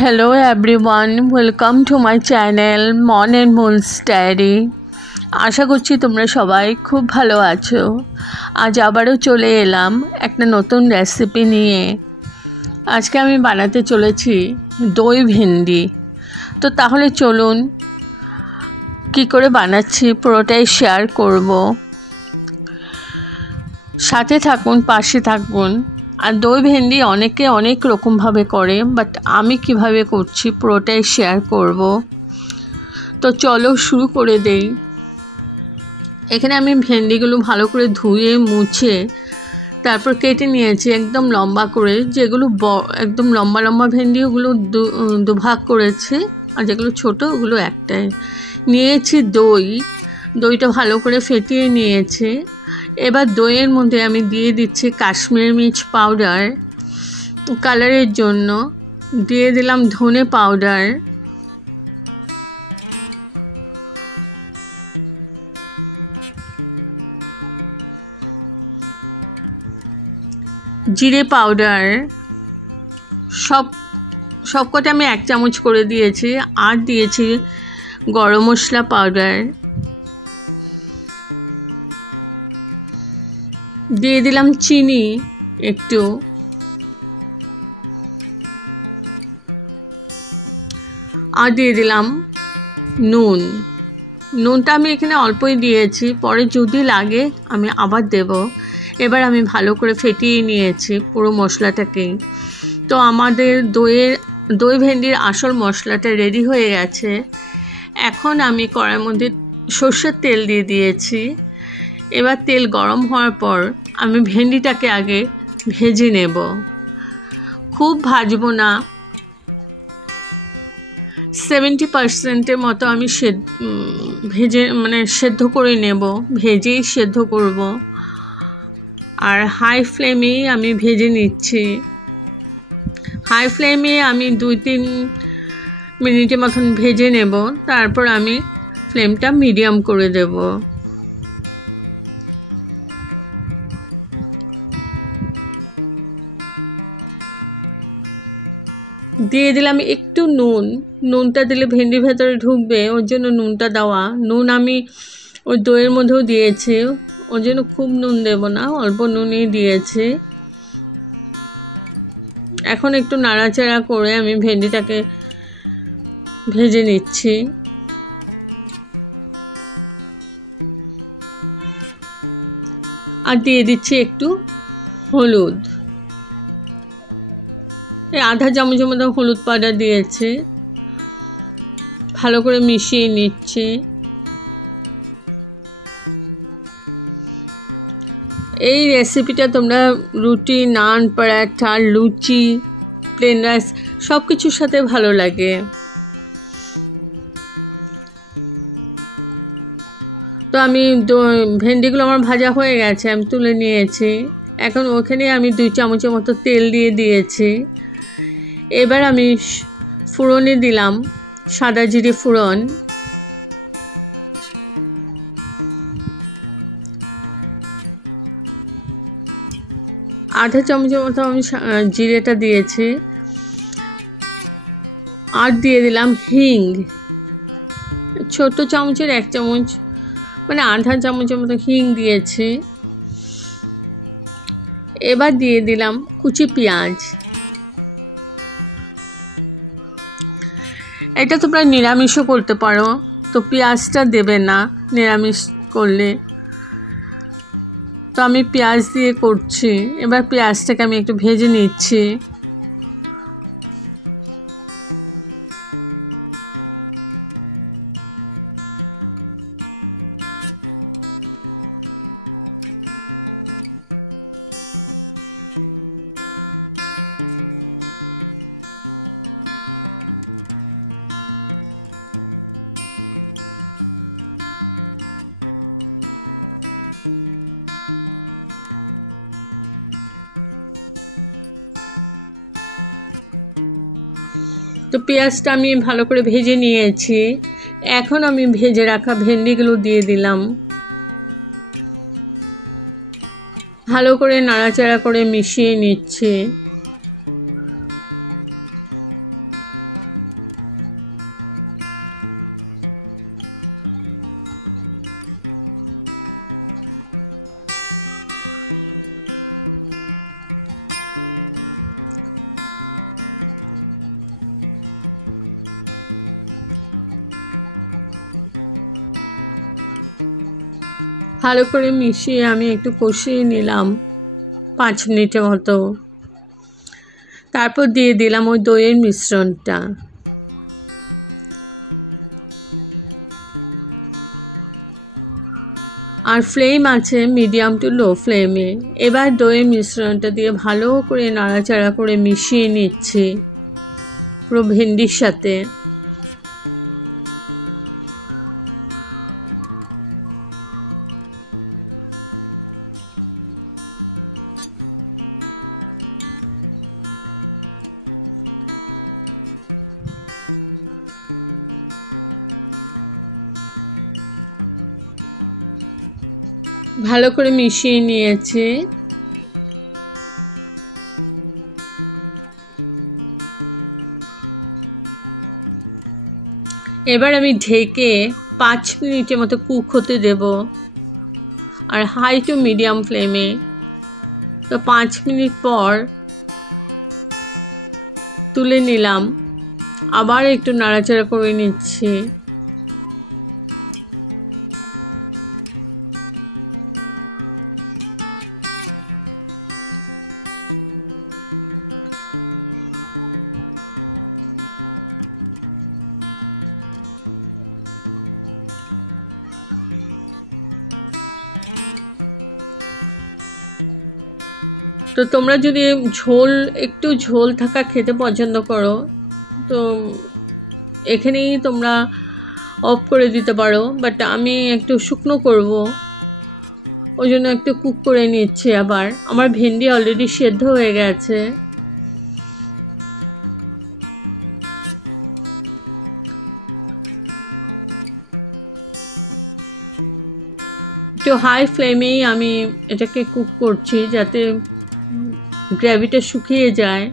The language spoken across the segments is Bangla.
Hello everyone, welcome to my channel Mon and Moon's Diary। আশা করছি তোমরা সবাই খুব ভালো আছো। আজ আবারও চলে এলাম একটা নতুন রেসিপি নিয়ে। আজকে আমি বানাতে চলেছি দই ভেন্ডি। তো তাহলে চলুন কি করে বানাচ্ছি পুরোটাই শেয়ার করব। সাথে থাকুন, পাশে থাকুন। আর দই ভেন্ডি অনেকে অনেক রকমভাবে করে, বাট আমি কিভাবে করছি পুরোটাই শেয়ার করব। তো চলো শুরু করে দেই। এখানে আমি ভেন্ডিগুলো ভালো করে ধুয়ে মুছে তারপর কেটে নিয়েছি একদম লম্বা করে। যেগুলো একদম লম্বা লম্বা ভেন্ডি ওগুলো দুভাগ করেছি, আর যেগুলো ছোট ওগুলো একটাই। নিয়েছি দইটা ভালো করে ফেটিয়ে নিয়েছি। এবার দইয়ের মধ্যে আমি দিয়ে দিচ্ছি কাশ্মীরি মির্চ পাউডার কালারের জন্য, দিয়ে দিলাম ধনে পাউডার, জিরে পাউডার, সবকটা আমি 1 চামচ করে দিয়েছি। আর দিয়েছি গরম মশলা পাউডার, দিয়ে দিলাম চিনি একটু, আর দিয়ে দিলাম নুনটা আমি এখানে অল্পই দিয়েছি, পরে যদি লাগে আমি আবার দেব। এবার আমি ভালো করে ফেটিয়ে নিয়েছি পুরো মশলাটাকে। তো আমাদের দই ভেন্ডির আসল মশলাটা রেডি হয়ে গেছে। এখন আমি কড়াইয়ের মধ্যে সর্ষের তেল দিয়ে দিয়েছি। এবার তেল গরম হওয়ার পর আমি ভেন্ডিটাকে আগে ভেজে নেব। খুব ভাজবো না, 70% মতো আমি সেদ্ধ করে নেব, ভেজেই সেদ্ধ করব। আর হাই ফ্লেমেই আমি ভেজে নিচ্ছি। হাই ফ্লেমে আমি 2-3 মিনিটের মতন ভেজে নেব, তারপর আমি ফ্লেমটা মিডিয়াম করে দেব। দিয়ে দিলাম একটু নুনটা দিলে ভেন্ডির ভেতরে ঢুকবে, ওর জন্য নুনটা দেওয়া। নুন আমি ওই দইয়ের মধ্যেও দিয়েছি, ওর জন্য খুব নুন দেব না, অল্প নুনই দিয়েছি। এখন একটু নাড়াচাড়া করে আমি ভেন্ডিটাকে ভেজে নিচ্ছি। আর দিয়ে দিচ্ছি একটু হলুদ, আধা চামচের মতো হলুদ পাউডার দিয়েছি। ভালো করে মিশিয়ে নিচ্ছি। এই রেসিপিটা তোমরা রুটি, নান, পরাঠা, লুচি, প্লেন রাইস সব কিছুর সাথে ভালো লাগে। তো আমি ভেন্ডিগুলো আমার ভাজা হয়ে গেছে, আমি তুলে নিয়েছি। এখন ওখানে আমি 2 চামচের মতো তেল দিয়ে দিয়েছি। এবার আমি ফোড়নে দিলাম সাদা জিরে ফোড়ন, আধা চামচের মতো আমি জিরেটা দিয়েছি। আর দিয়ে দিলাম হিং, ছোট চামচের 1 চামচ, মানে আধা চামচের মতো হিং দিয়েছি। এবার দিয়ে দিলাম কুচি পেঁয়াজ। এটা তোমরা নিরামিষও করতে পারো, তো পেঁয়াজটা দেবে না নিরামিষ করলে। তো আমি পেঁয়াজ দিয়ে করছি। এবার পেঁয়াজটাকে আমি একটু ভেজে নিচ্ছি। তো পেঁয়াজটা আমি ভালো করে ভেজে নিয়েছি। এখন আমি ভেজে রাখা ভেন্ডিগুলো দিয়ে দিলাম। ভালো করে নাড়াচাড়া করে মিশিয়ে নিচ্ছি। ভালো করে মিশিয়ে আমি একটু কষিয়ে নিলাম 5 মিনিটের মতো। তারপর দিয়ে দিলাম ওই দইয়ের মিশ্রণটা। আর ফ্লেম আছে মিডিয়াম টু লো ফ্লেমে। এবার দইয়ের মিশ্রণটা দিয়ে ভালো করে নাড়াচাড়া করে মিশিয়ে নিচ্ছি পুরো ভেন্ডির সাথে। ভালো করে মিশিয়ে নিয়েছি। এবার আমি ঢেকে 5 মিনিটের মতো কুক হতে দেব, আর হাই টু মিডিয়াম ফ্লেমে। তো 5 মিনিট পর তুলে নিলাম, আবার একটু নাড়াচাড়া করে নিচ্ছি। তো তোমরা যদি একটু ঝোল থাকা খেতে পছন্দ করো তো এখানেই তোমরা অফ করে দিতে পারো, বাট আমি একটু শুকনো করব, ওই জন্য একটু কুক করে নিচ্ছি। আবার আমার ভেন্ডি অলরেডি সেদ্ধ হয়ে গেছে। একটু হাই ফ্লেমেই আমি এটাকে কুক করছি যাতে গ্রেভিটা শুকিয়ে যায়।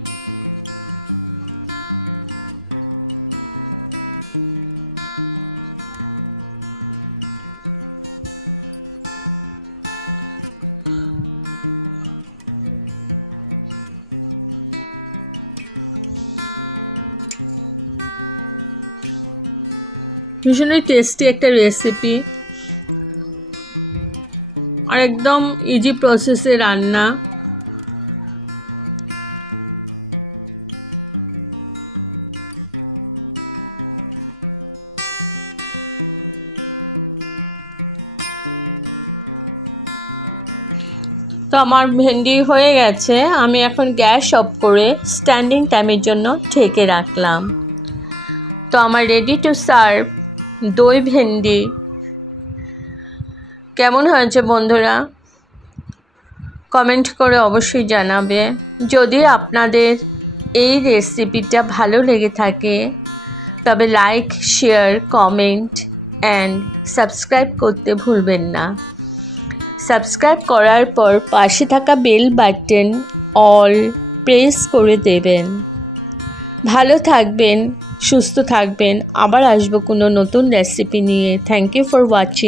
ভীষণই টেস্টি একটা রেসিপি আর একদম ইজি প্রসেসে রান্না। তো আমার ভেন্ডি হয়ে গেছে, আমি এখন গ্যাস অফ করে স্ট্যান্ডিং টাইমের জন্য ঢেকে রাখলাম। তো আমার রেডি টু সার্ভ দই ভেন্ডি। কেমন হয়েছে বন্ধুরা, কমেন্ট করে অবশ্যই জানাবে। যদি আপনাদের এই রেসিপিটা ভালো লেগে থাকে তবে like, share, comment and subscribe করতে ভুলবেন না। সাবস্ক্রাইব করার পর পাশে থাকা বেল বাটন অল প্রেস করে দেবেন। ভালো থাকবেন, সুস্থ থাকবেন। আবার আসবো কোনো নতুন রেসিপি নিয়ে। Thank you for watching.